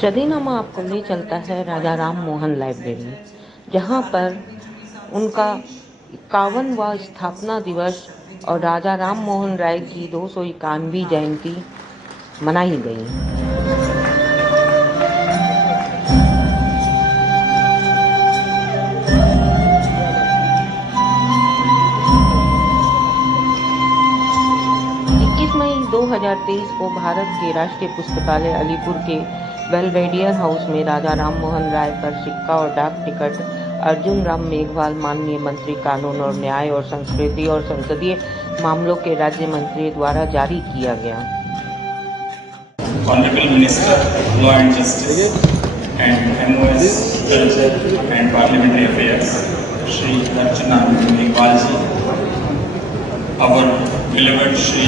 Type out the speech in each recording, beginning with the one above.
शदीनामा आपको ले चलता है राजा राम मोहन लाइब्रेरी, जहां पर उनका 51वां स्थापना दिवस और राजा राम मोहन राय की 251वीं जयंती मनाई गई। 21 मई 2023 को भारत के राष्ट्रीय पुस्तकालय अलीपुर के बेलवेडियर हाउस में राजा राम मोहन राय पर सिक्का और डाक टिकट अर्जुन राम मेघवाल, माननीय मंत्री कानून और न्याय और संस्कृति और संसदीय मामलों के राज्य मंत्री द्वारा जारी किया गया। Honorable Minister of Law and Justice and MOS Culture and Parliamentary Affairs, Shri Arjun Ram Meghwal ji, our beloved Shri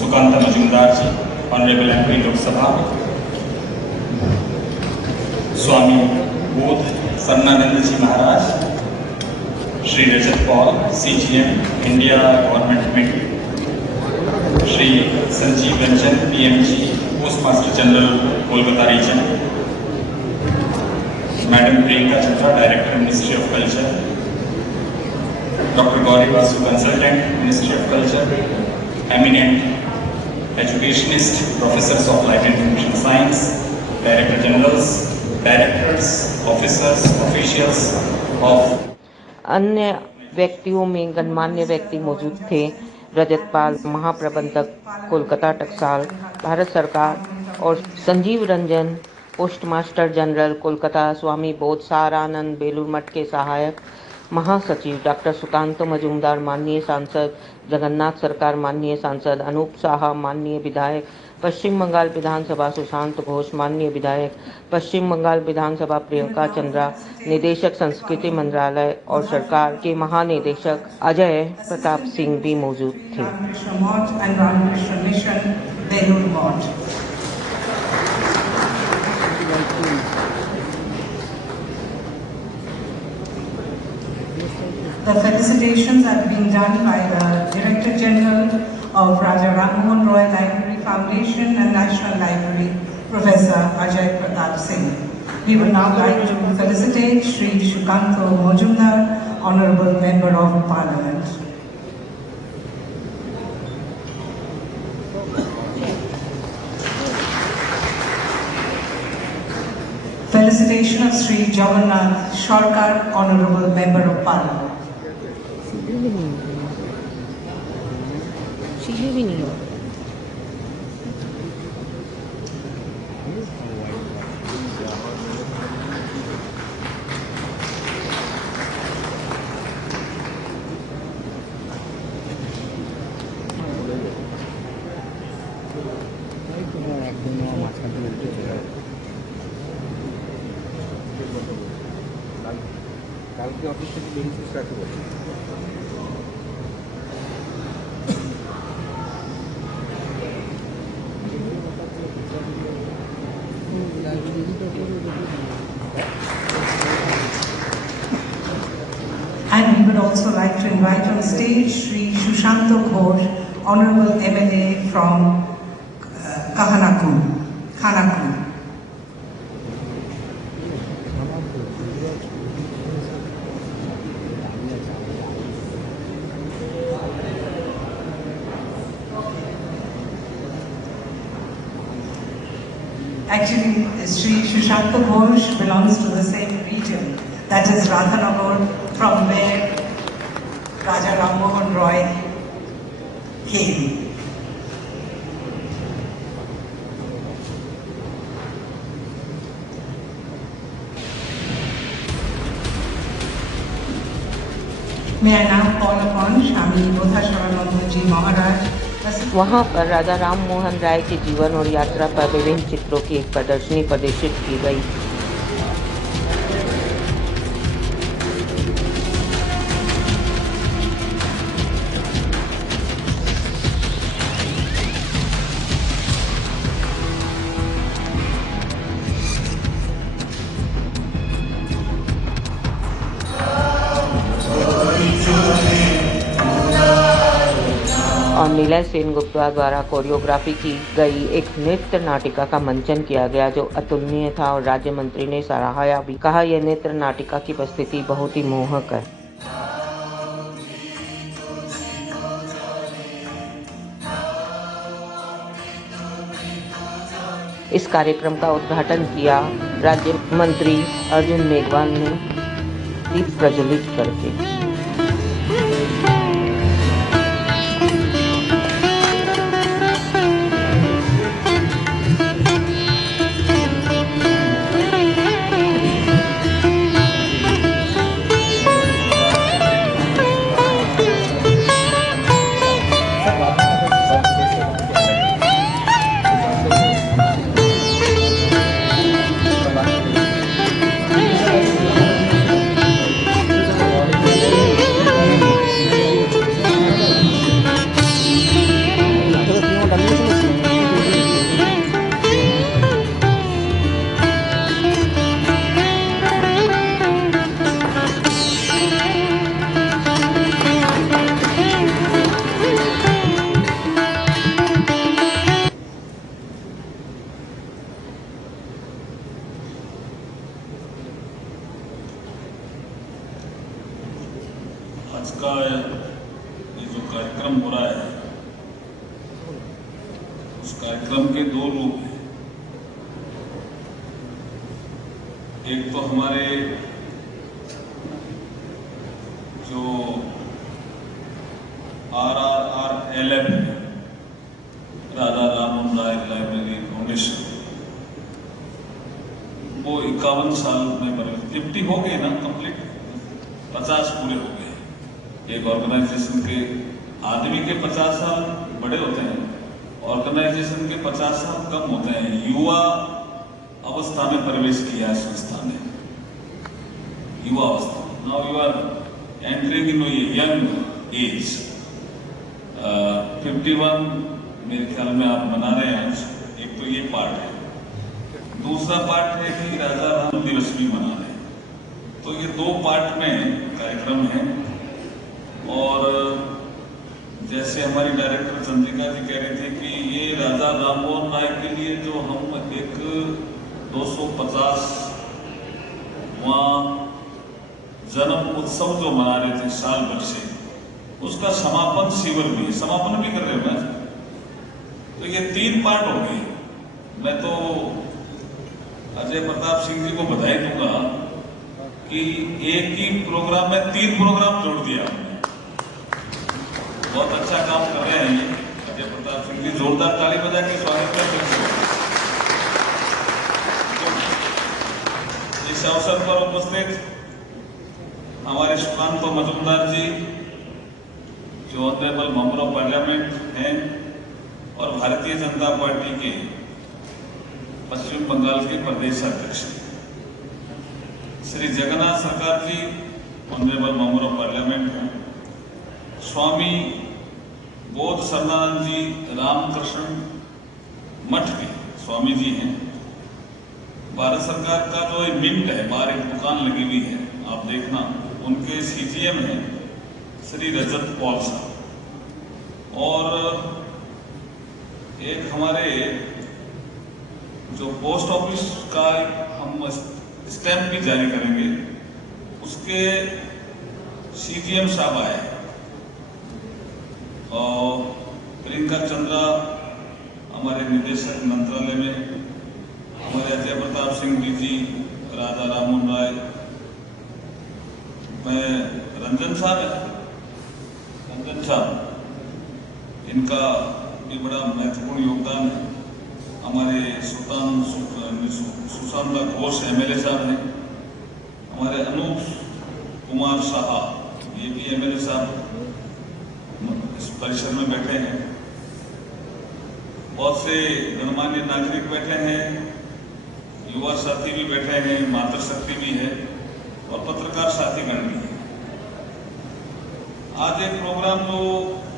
Sukanta Majumdar ji, Honorable MP Lok Sabha, Swami Bodh Sarnanand ji Maharaj, Shri Rajat Paul, CGM, India Government Committee, Shri Sanjeev Ranjan, PMG, Postmaster General, Kolkata Region, Madam Priyanka Chitra, Director, Ministry of Culture, Dr. Gauri Vasu, Consultant, Ministry of Culture, eminent educationist, professors of Life Information Science, Director Generals, Directors, Officers, Officials of अन्य व्यक्तियों में गणमान्य व्यक्ति मौजूद थे। रजतपाल, महाप्रबंधक कोलकाता टकसाल, भारत सरकार, और संजीव रंजन, पोस्टमास्टर जनरल कोलकाता, स्वामी बोध सारानंद, बेलूर मठ के सहायक महासचिव डॉक्टर सुकांत मजूमदार, माननीय सांसद जगन्नाथ सरकार, माननीय सांसद अनूप साहा, माननीय विधायक पश्चिम बंगाल विधानसभा सुशांत घोष, माननीय विधायक पश्चिम बंगाल विधानसभा प्रियंका चंद्रा, निदेशक संस्कृति मंत्रालय और सरकार के महानिदेशक अजय प्रताप सिंह भी मौजूद थे। The felicitations are being done by the Director General of Raja Ram Mohan Roy Library Foundation and National Library, Professor Ajay Pratap Singh. We would now like to felicitate Shri Shukanto Majumdar, Honorable Member of Parliament. Felicitation of Shri Jagannath Sarkar, Honorable Member of Parliament. কালকে office থেকে বেরিয়ে রাখতে বলছি। And we would also like to invite on stage Shri Shushanto Ghosh, Honorable MLA from Khanapur. Actually, Shri Shushanto Ghosh belongs to the same region, that is Radhanagar, from where Raja Ram Mohan Roy came. May I now call upon Swami Bodhasarananda Ji Maharaj. वहां पर राजा राम मोहन राय के जीवन और यात्रा पर विभिन्न चित्रों की एक प्रदर्शनी प्रदर्शित की गई। और निलय सेन गुप्ता द्वारा कोरियोग्राफी की गई एक नृत्य नाटिका का मंचन किया गया, जो अतुलनीय था और राज्य मंत्री ने सराहा भी। कहा, यह नृत्य नाटिका की प्रस्तुति बहुत ही मोहक है। इस कार्यक्रम का उद्घाटन किया राज्य मंत्री अर्जुन मेघवाल ने दीप प्रज्वलित करके। आज का ये जो कार्यक्रम हो रहा है, उस कार्यक्रम के दो रूप हैं। एक तो हमारे जो RRRLF Raja Rammohan Roy library foundation, वो 51 साल में बने, 50 हो गए ना कंप्लीट, 50 पूरे हो गए। एक ऑर्गेनाइजेशन के आदमी के 50 साल बड़े होते हैं, ऑर्गेनाइजेशन के 50 साल कम होते हैं। युवा अवस्था में प्रवेश किया है संस्था ने, युवा अवस्था। Now you are entering in young age. 51 मेरे ख्याल में आप मना रहे हैं आज। एक तो ये पार्ट है, दूसरा पार्ट है कि राजा राम दिवस भी मना रहे हैं। तो ये दो पार्ट में कार्यक्रम है। और जैसे हमारी डायरेक्टर चंद्रिका जी कह रहे थे कि ये राजा राममोहन राय के लिए जो हम एक 250वां जन्म उत्सव जो मना रहे थे साल भर से, उसका समापन शिविर भी, समापन भी कर रहे हैं ना। तो ये 3 पार्ट हो गए। मैं तो अजय प्रताप सिंह जी को बधाई दूंगा कि एक ही प्रोग्राम में 3 प्रोग्राम जोड़ दिया। बहुत अच्छा काम कर रहे हैं अजय प्रताप सिंह जी, जोरदार ताली बजा के स्वागत कर सकते हैं। इस अवसर पर उपस्थित हमारे सुकांत मजूमदार जी, जो ऑनरेबल मेंबर ऑफ पार्लियामेंट हैं और भारतीय जनता पार्टी के पश्चिम बंगाल के प्रदेश अध्यक्ष, श्री जगन्नाथ सरकार जी, ऑनरेबल मेंबर ऑफ पार्लियामेंट हैं, स्वामी बोध सरनानंद जी रामकृष्ण मठ के स्वामी जी हैं। भारत सरकार का जो मिंट है, बाहर एक दुकान लगी हुई है, आप देखना, उनके CGM हैं श्री रजत पॉल साहब। और एक हमारे जो पोस्ट ऑफिस का हम स्टैंप भी जारी करेंगे, उसके CGM साहब आए, और प्रियंका चंद्रा हमारे निदेशक मंत्रालय में, हमारे अजय प्रताप सिंह जी, राजा राममोहन राय, मैं रंजन साहब, इनका भी बड़ा महत्वपूर्ण योगदान है। हमारे सुशांत घोष MLA साहब हैं, हमारे अनूप कुमार साहा, ये भी MLA साहब इस परिसर में बैठे हैं। बहुत से गणमान्य नागरिक बैठे हैं, युवा साथी भी बैठे हैं, मातृशक्ति भी है और पत्रकार साथीगण भी है। आज एक प्रोग्राम जो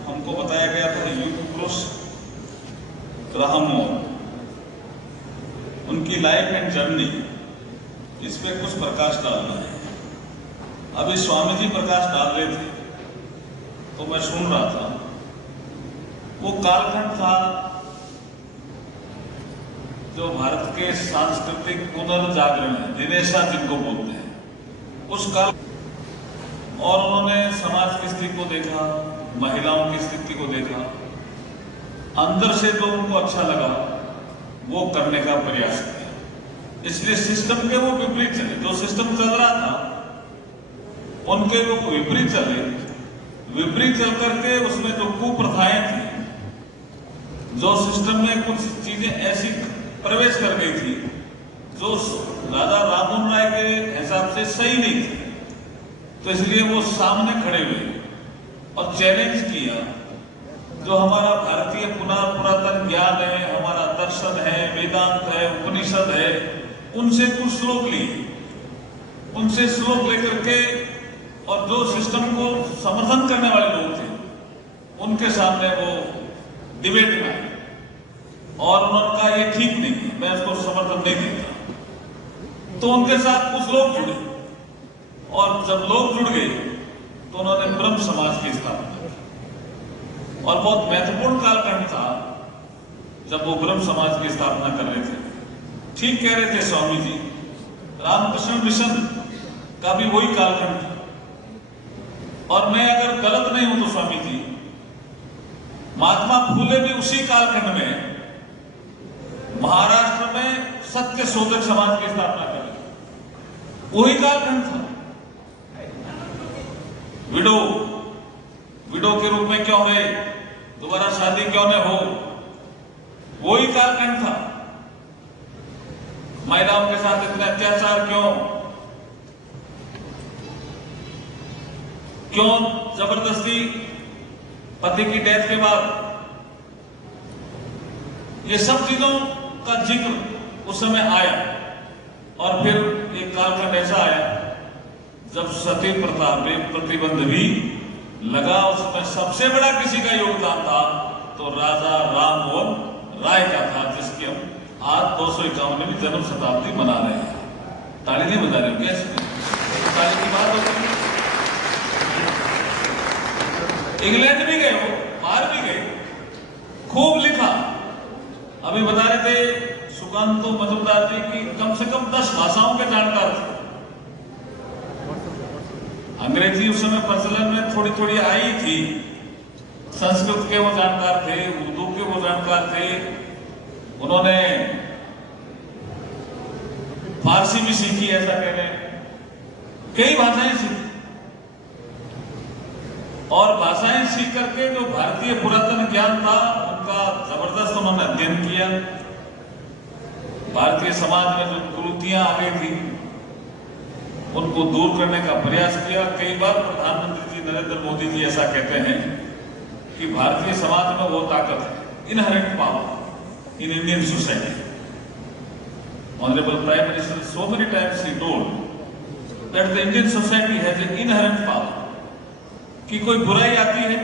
हमको बताया गया था, युग पुरुष ग्राहम मोहन, उनकी लाइफ एंड जर्नी, इस पे कुछ प्रकाश डालना है। अभी स्वामी जी प्रकाश डाल रहे थे तो मैं सुन रहा था वो कालखंड था जो भारत के सांस्कृतिक पुनर्जागरण है, दिनेशा जिनको बोलते हैं, उस काल। और उन्होंने समाज की स्थिति को देखा, महिलाओं की स्थिति को देखा, अंदर से जो उनको अच्छा लगा वो करने का प्रयास किया। इसलिए सिस्टम के वो विपरीत चले, जो सिस्टम चल रहा था उनके वो विपरीत चले। विपरीत चल करके उसमें जो कुप्रथाएं थी, जो सिस्टम में कुछ चीजें ऐसी प्रवेश कर गई थी जो राजा राममोहन राय के हिसाब से सही नहीं थी, तो इसलिए वो सामने खड़े हुए और चैलेंज किया। जो हमारा भारतीय पुरातन ज्ञान है, हमारा दर्शन है, वेदांत है, उपनिषद है, उनसे कुछ श्लोक लिए, उनसे श्लोक लेकर के, और जो सिस्टम को समर्थन करने वाले लोग थे उनके सामने वो डिबेट में आए और उन्होंने कहा ये ठीक नहीं है, मैं इसको समर्थन नहीं देता। तो उनके साथ कुछ लोग जुड़े, और जब लोग जुड़ गए तो उन्होंने ब्रह्म समाज की स्थापना की। और बहुत महत्वपूर्ण कालखंड था जब वो ब्रह्म समाज की स्थापना कर रहे थे। ठीक कह रहे थे स्वामी जी, रामकृष्ण मिशन का भी वही कालखंड था। और मैं अगर गलत नहीं हूं तो स्वामी जी, महात्मा फूले भी उसी कालखंड में महाराष्ट्र में सत्य शोधक समाज की स्थापना कर रहे, वही कालखंड था। विडो के रूप में क्यों रहे, दोबारा शादी क्यों न हो, वही कालखंड था। महिलाओं के साथ इतने अत्याचार क्यों जबरदस्ती पति की डेथ के बाद, ये सब चीजों का जिक्र उस समय आया। और फिर एक कालखंड ऐसा आया जब सती प्रथा पे प्रतिबंध भी लगा। उसमें सबसे बड़ा किसी का योगदान था तो राजा राममोहन राय का था, जिसकी हम आज 251वीं जन्म शताब्दी मना रहे हैं। ताली नहीं बजा रहे हो क्या? ताली की बात होती है। इंग्लैंड भी गए हो, बाहर भी गए, खूब लिखा। अभी बता रहे थे सुकांतो मजुमदार जी की कम से कम 10 भाषाओं के जानकार थे। अंग्रेजी उस समय प्रचलन में थोड़ी थोड़ी आई थी, संस्कृत के वो जानकार थे, उर्दू के वो जानकार थे, उन्होंने फारसी भी सीखी, ऐसा कह रहे हैं, कई भाषाएं सीखी। और भाषाएं सीख करके जो भारतीय पुरातन ज्ञान था उनका जबरदस्त उन्होंने अध्ययन किया। भारतीय समाज में जो कुरीतियां आ गई थी उनको दूर करने का प्रयास किया। कई बार प्रधानमंत्री जी नरेंद्र मोदी जी ऐसा कहते हैं कि भारतीय समाज में वो ताकत है, inherent power in Indian society. Honourable prime minister so many times he told that the Indian society has an inherent power, कि कोई बुराई आती है,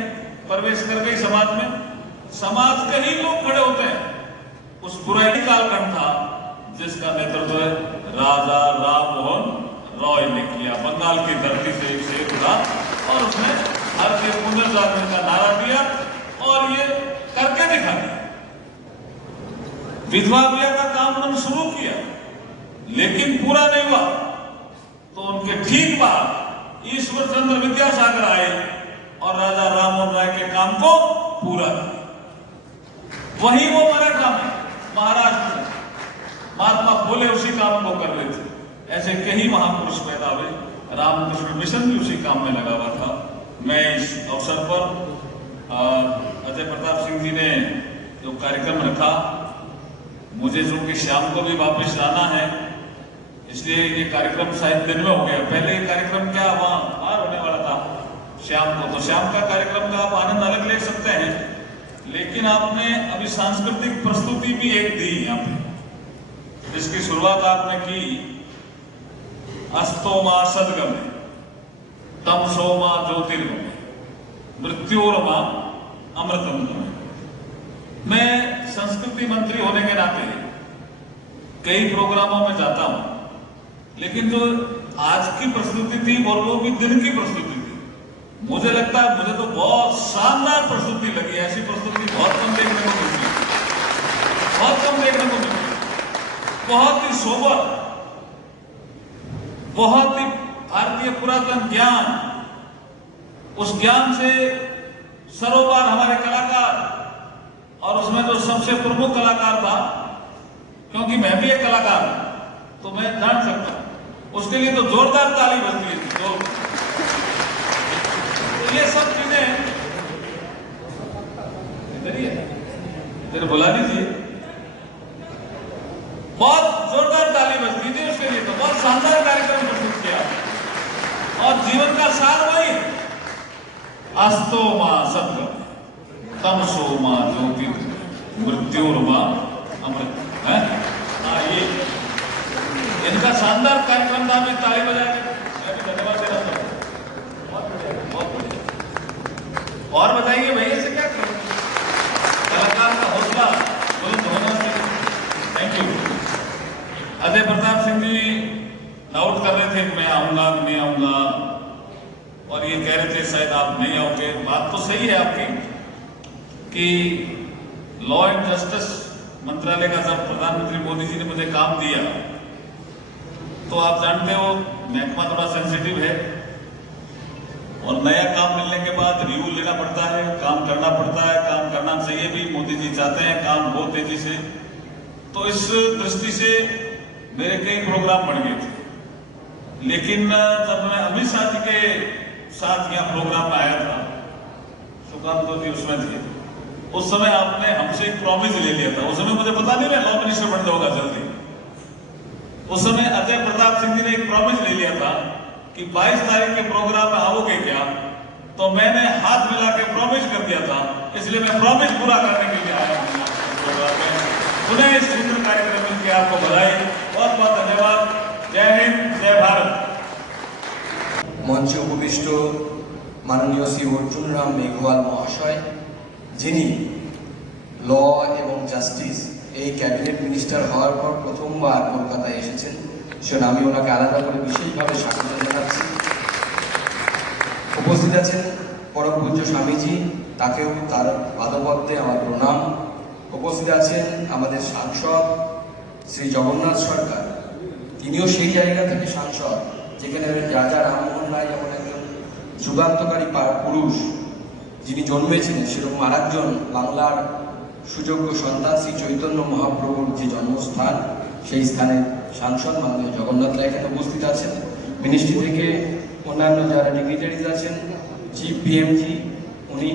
प्रवेश कर गई समाज में, समाज के ही लोग खड़े होते हैं। उस बुराई कालखंड था जिसका नेतृत्व राजा राममोहन रॉय ने किया। बंगाल की धरती से एक शेर उड़ा और उसने भारतीय पुनर्जागरण का नारा दिया और ये करके दिखा दिया। विधवा विवाह का काम उन्होंने शुरू किया लेकिन पूरा नहीं हुआ, तो उनके ठीक बाद ईश्वर चंद्र विद्यासागर आए और राजा राममोहन राय के काम को पूरा किया। वही वो मराठा में, महाराष्ट्र में महात्मा फूले उसी काम को कर रहे थे। ऐसे कई महापुरुष पैदा हुए, रामकृष्ण मिशन भी उसी काम में लगा हुआ था। मैं इस अवसर पर अजय प्रताप सिंह जी ने जो कार्यक्रम रखा, मुझे जो कि शाम को भी वापस जाना है, इसलिए ये कार्यक्रम शायद दिन में हो गया। पहले ये कार्यक्रम क्या वहां बाहर होने वाला था शाम को, तो शाम का कार्यक्रम का आप आनंद अलग ले सकते हैं, लेकिन आपने अभी सांस्कृतिक प्रस्तुति भी एक दी यहाँ पे, जिसकी शुरुआत आपने की अस्तोमा सदगमे तमसोमा ज्योतिर्गमे मृत्योरमा अमृतम गमे। मैं संस्कृति मंत्री होने के नाते कई प्रोग्रामों में जाता हूं, लेकिन जो आज की प्रस्तुति थी और वो भी दिन की प्रस्तुति थी, मुझे लगता है, मुझे तो बहुत शानदार प्रस्तुति लगी। ऐसी प्रस्तुति बहुत कम देखने को मिलती है, बहुत कम देखने को मिलती है। बहुत ही सोबर, बहुत ही भारतीय पुरातन ज्ञान, उस ज्ञान से सरोवर हमारे कलाकार, और उसमें जो सबसे प्रमुख कलाकार था, क्योंकि मैं भी एक कलाकार हूं तो मैं जान सकता हूं, उसके लिए तो जोरदार ताली बजती है। तो ये सब चीजें इधर बुला दीजिए, बहुत जोरदार ताली बजती थी उसके लिए। तो बहुत शानदार कार्यक्रम प्रस्तुत किया, और जीवन का सार वही, अस्तो मां सत्य तमसो मां ज्योति मृत्युर्मा अमृत है। ये इनका शानदार कार्यक्रम था। मैं ताली बजा के मैं भी धन्यवाद देना चाहूंगा। बहुत बढ़िया, बहुत बढ़िया। और बताइए भैया से क्या करूं, कलाकार का हौसला बुलंद होना चाहिए। Thank you. Ajay Pratap Singh ji doubt कर रहे थे मैं आऊंगा कि नहीं आऊंगा, और ये कह रहे थे शायद आप नहीं आओगे। बात तो सही है आपकी कि लॉ एंड जस्टिस मंत्रालय का जब प्रधानमंत्री मोदी जी ने मुझे काम दिया, तो आप जानते हो महकमा थोड़ा सेंसिटिव है, और नया काम मिलने के बाद रिव्यू लेना पड़ता है, काम करना पड़ता है, काम करना चाहिए भी। मोदी जी चाहते हैं काम बहुत तेजी से। तो इस दृष्टि से मेरे कई प्रोग्राम बन गए थे, लेकिन जब मैं अमित शाह जी के साथ यहाँ प्रोग्राम में आया था, सुकांत जी उसमें थे, उस समय आपने हमसे एक प्रॉमिस ले लिया था। उस समय मुझे पता नहीं मैं लॉ मिनिस्टर बन जाऊंगा जल्दी। उस समय अजय प्रताप सिंह जी ने एक प्रॉमिस ले लिया था कि 22 तारीख के प्रोग्राम में आओगे क्या, तो मैंने हाथ मिला के प्रॉमिस कर दिया था। इसलिए मैं प्रॉमिस पूरा करने के लिए आया हूं प्रोग्राम में। पुनः इस सुंदर कार्यक्रम में की आपको बधाई, बहुत बहुत धन्यवाद। जय हिंद, जय भारत। मंचे उपविष्ट माननीय श्री अर्जुन राम मेघवाल महाशय, যিনি ল এবং জাস্টিস এই ক্যাবিনেট মিনিস্টার হওয়ার পর প্রথমবার কলকাতায় এসেছেন, সেজন্য আমি ওনাকে আলাদা করে বিশেষভাবে স্বাগত জানাচ্ছি। উপস্থিত আছেন পরম পূজ্য স্বামীজি, তাকেও তার পাদপদ্মে আমার প্রণাম। উপস্থিত আছেন আমাদের সাংসদ শ্রী জগন্নাথ সরকার, তিনিও সেই জায়গা থেকে সাংসদ যেখানে রাজা রামমোহন রায় যেমন একজন যুগান্তকারী পুরুষ যিনি জন্মেছিলেন, সেরকম আর একজন বাংলার সুযোগ্য সন্তান শ্রী চৈতন্য মহাপ্রভুর যে জন্মস্থান, সেই স্থানে সাংসদ মাননীয় জগন্নাথ রায় এখানে উপস্থিত আছেন। মিনিস্ট্রি থেকে অন্যান্য যারা ডিগনিটারিজ আছেন, চিফ পিএমজি উনি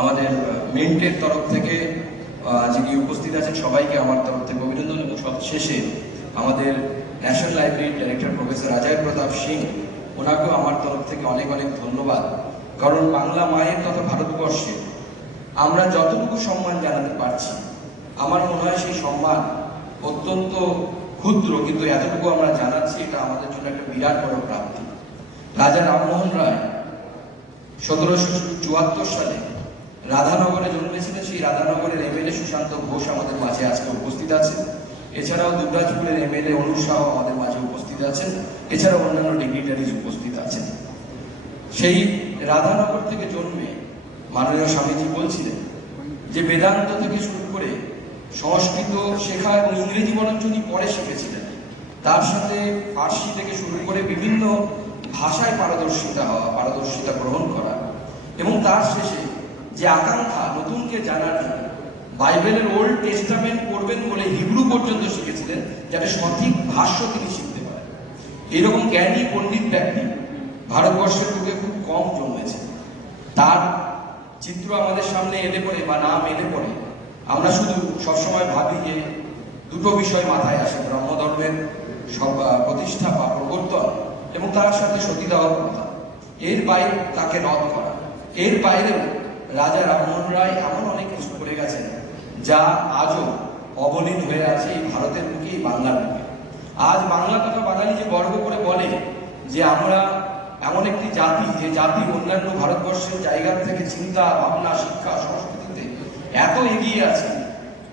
আমাদের মিন্টের তরফ থেকে যিনি উপস্থিত আছেন, সবাইকে আমার তরফ থেকে অভিনন্দন। এবং সবশেষে আমাদের ন্যাশনাল লাইব্রেরির ডাইরেক্টর প্রফেসর অজয় প্রতাপ সিং, ওনাকেও আমার তরফ থেকে অনেক অনেক ধন্যবাদ। কারণ বাংলা মায়ের তথা ভারতবর্ষে আমরা যতটুকু সম্মান জানাতে পারছি, আমার মনে হয় সেই সম্মান অত্যন্ত ক্ষুদ্র, কিন্তু এতটুকু আমরা জানাচ্ছি, এটা আমাদের জন্য একটা বিরাট বড় প্রাপ্তি। রাজা রামমোহন রায় 1774 সালে রাধানগরে জন্মেছিলেন। সেই রাধানগরের এমএলএ সুশান্ত ঘোষ আমাদের মাঝে আজকে উপস্থিত আছেন। এছাড়াও দুর্গাজপুরের এমএলএ অনুজ সাহ আমাদের মাঝে উপস্থিত আছেন। এছাড়াও অন্যান্য ডিগনিটারিজ উপস্থিত আছেন। সেই রাধানগর থেকে জন্মে মাননীয় স্বামীজি বলছিলেন যে বেদান্ত থেকে শুরু করে সংস্কৃত শেখা এবং ইংরেজি বরঞ্চ উনি পরে শিখেছিলেন, তার সাথে ফার্সি থেকে শুরু করে বিভিন্ন ভাষায় পারদর্শিতা গ্রহণ করা, এবং তার শেষে যে আকাঙ্ক্ষা নতুনকে জানার জন্য বাইবেলের ওল্ড টেস্টামেন্ট পড়বেন বলে হিব্রু পর্যন্ত শিখেছিলেন, যাতে সঠিক ভাষ্য তিনি শিখতে পারেন। এরকম জ্ঞানী পণ্ডিত ব্যক্তি ভারতবর্ষের বুকে খুব কম জন্মেছে। তার চিত্র আমাদের সামনে এলে পরে বা নাম এলে পরে আমরা শুধু সবসময় ভাবি যে দুটো বিষয় মাথায় আসে, ব্রহ্মধর্মের প্রতিষ্ঠা বা প্রবর্তন এবং তার সাথে সতীদাহর কথা। এর বাইরে তাকে রদ করা, এর বাইরেও রাজা রামমোহন রায় এমন অনেক কিছু করে গেছেন যা আজও অবলীন হয়ে আছে এই ভারতের বুকে, এই বাংলার বুকে। আজ বাংলা কথা বাঙালি যে গর্ব করে বলে যে আমরা এমন একটি জাতি, যে জাতি অন্যান্য ভারতবর্ষের জায়গা থেকে চিন্তা ভাবনা শিক্ষা সংস্কৃতিতে এত এগিয়ে আছে,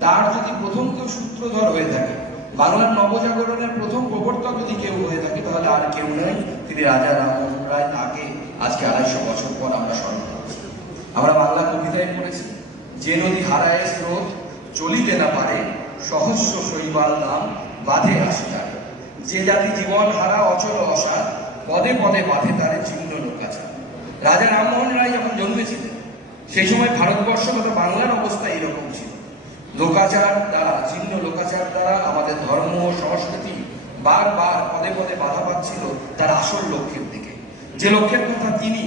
তার যদি প্রথম কেউ সূত্রধর হয়ে থাকে, বাংলার নবজাগরণের প্রথম প্রবর্তক যদি কেউ হয়ে থাকে, তাহলে আর কেউ নয়, তিনি রাজা রামমোহন রায়। তাকে আজকে 250 বছর পর আমরা স্মরণ করছি। আমরা বাংলা কবিতায় পড়েছি, যে নদী হারায় স্রোত চলিতে না পারে, সহস্র শৈবাল নাম বাঁধে আসিটার। যে জাতি জীবন হারা অচল অসার, পদে পদে বাঁধে তারে ছিন্ন লোকাচার। রাজা রামমোহন রায় যখন জন্মেছিলেন সেই সময় ভারতবর্ষ তথা বাংলার অবস্থা এরকম ছিল। লোকাচার দ্বারা, ছিন্ন লোকাচার দ্বারা আমাদের ধর্ম ও সংস্কৃতি বারবার পদে পদে বাধা পাচ্ছিল তার আসল লক্ষ্যের দিকে, যে লক্ষ্যের কথা তিনি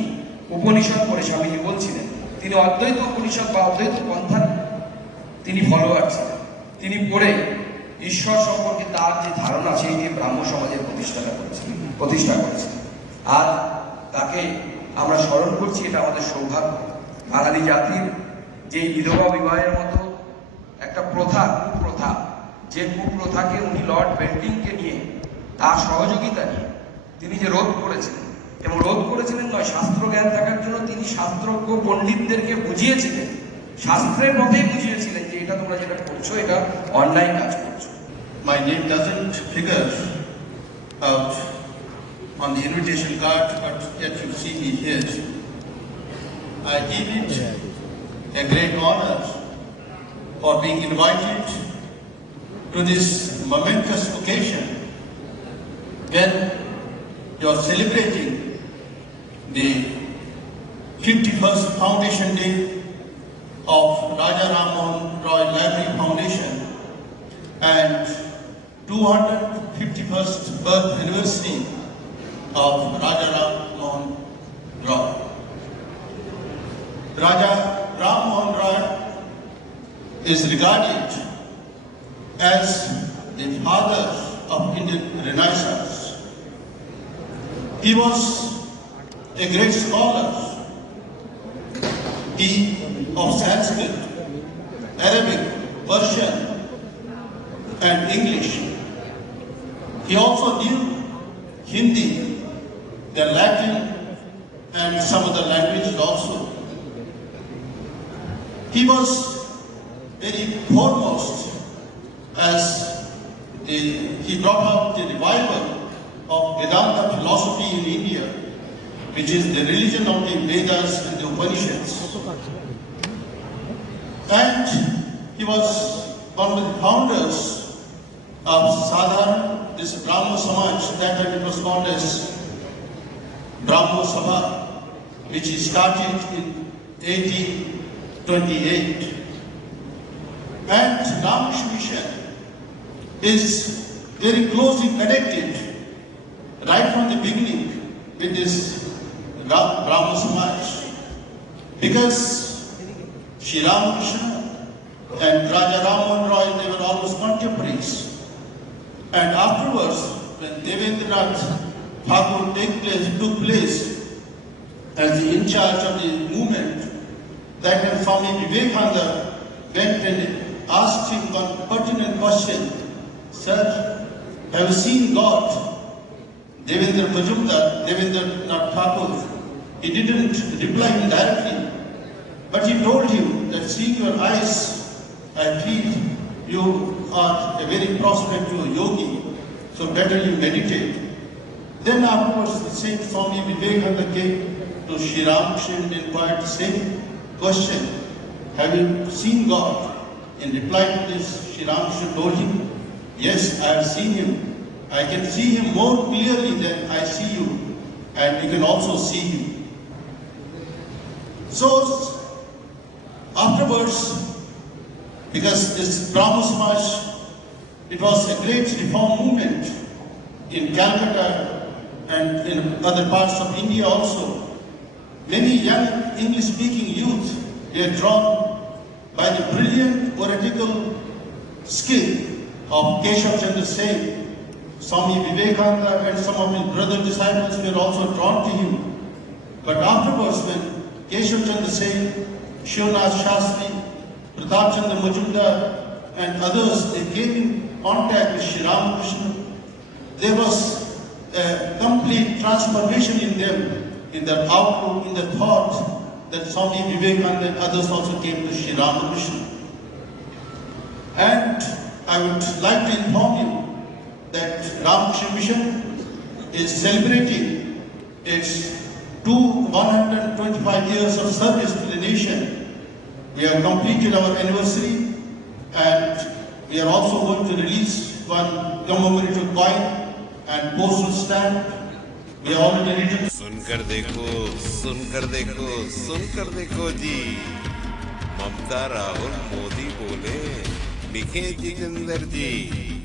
উপনিষদ পড়ে স্বামীজি বলছিলেন। তিনি অদ্বৈত উপনিষদ বা অদ্বৈত পন্থার তিনি ফলোয়ার ছিলেন। তিনি পড়ে ঈশ্বর সম্পর্কে তার যে ধারণা সেই নিয়ে ব্রাহ্ম সমাজের প্রতিষ্ঠা করেছেন। আর তাকে আমরা স্মরণ করছি, এটা আমাদের সৌভাগ্য। বাঙালি জাতির যে বিধবা বিবাহের মতো একটা কুপ্রথা, যে কুপ্রথাকে উনি লর্ড বেন্টিংকে নিয়ে, তার সহযোগিতা নিয়ে তিনি যে রোধ করেছিলেন, এবং রোধ করেছিলেন নয় শাস্ত্র জ্ঞান থাকার জন্য, তিনি শাস্ত্রজ্ঞ পণ্ডিতদেরকে বুঝিয়েছিলেন, শাস্ত্রের মতেই বুঝিয়েছিলেন যে এটা তোমরা যেটা করছো এটা অন্যায় কাজ করছো। My name doesn't figure out on the invitation card, but yet you see me here. I deem it a great honor for being invited to this momentous occasion when you are celebrating the 51st Foundation Day of Raja Rammohan Roy Library Foundation and 251st birth anniversary of Raja Rammohan Roy. Raja Rammohan Roy is regarded as the father of Indian Renaissance. He was a great scholar. He of Sanskrit, Arabic, Persian, and English. He also knew Hindi, the Latin, and some other languages also. He was very foremost as he brought out the revival of Vedanta philosophy in India, which is the religion of the Vedas and the Upanishads. And he was one of the founders of Sadharan, this Brahmo Samaj. That time it was called as Brahmo Sabha, which he started in 1828. And Ramakrishna Mission is very closely connected right from the beginning with this Brahmo Samaj, because Shri Ramakrishna and Raja Rammohan Roy, they were almost contemporaries. And afterwards, when Devendranath Thakur took place as the in charge of the movement, that when Swami Vivekananda went and asked him one pertinent question, "Sir, have you seen God?" Devendranath Thakur, he didn't reply him directly, but he told him that seeing your eyes, I feel you are a very prospective yogi, so better you meditate. Then afterwards, the same Swami Vivekananda came to Shri Ramakrishna and inquired the same question, "Have you seen God?" In reply to this, Shri Ramakrishna told him, "Yes, I have seen him. I can see him more clearly than I see you, and you can also see him." So, afterwards, because this Brahmo Samaj, it was a great reform movement in Calcutta and in other parts of India also. Many young English-speaking youth were drawn by the brilliant oratical skill of Keshav Chandra Sen. Swami Vivekananda and some of his brother disciples were also drawn to him. But afterwards, when Keshav Chandra Sen, Shivnath Shastri, Pratap Chandra Majumdar, and others, they came in contact with Shri Ramakrishna, there was a complete transformation in them, in their outlook, in their thought, that Swami Vivekananda and others also came to Shri Ramakrishna. And I would like to inform you that Ramakrishna Mission is celebrating its 125 years of service to the nation. We have completed our anniversary, and we are also going to release one commemorative coin and postal stamp. We are already ready. सुनकर देखो, सुनकर देखो, सुनकर देखो जी। ममता राहुल मोदी बोले, लिखे जितेंद्र जी।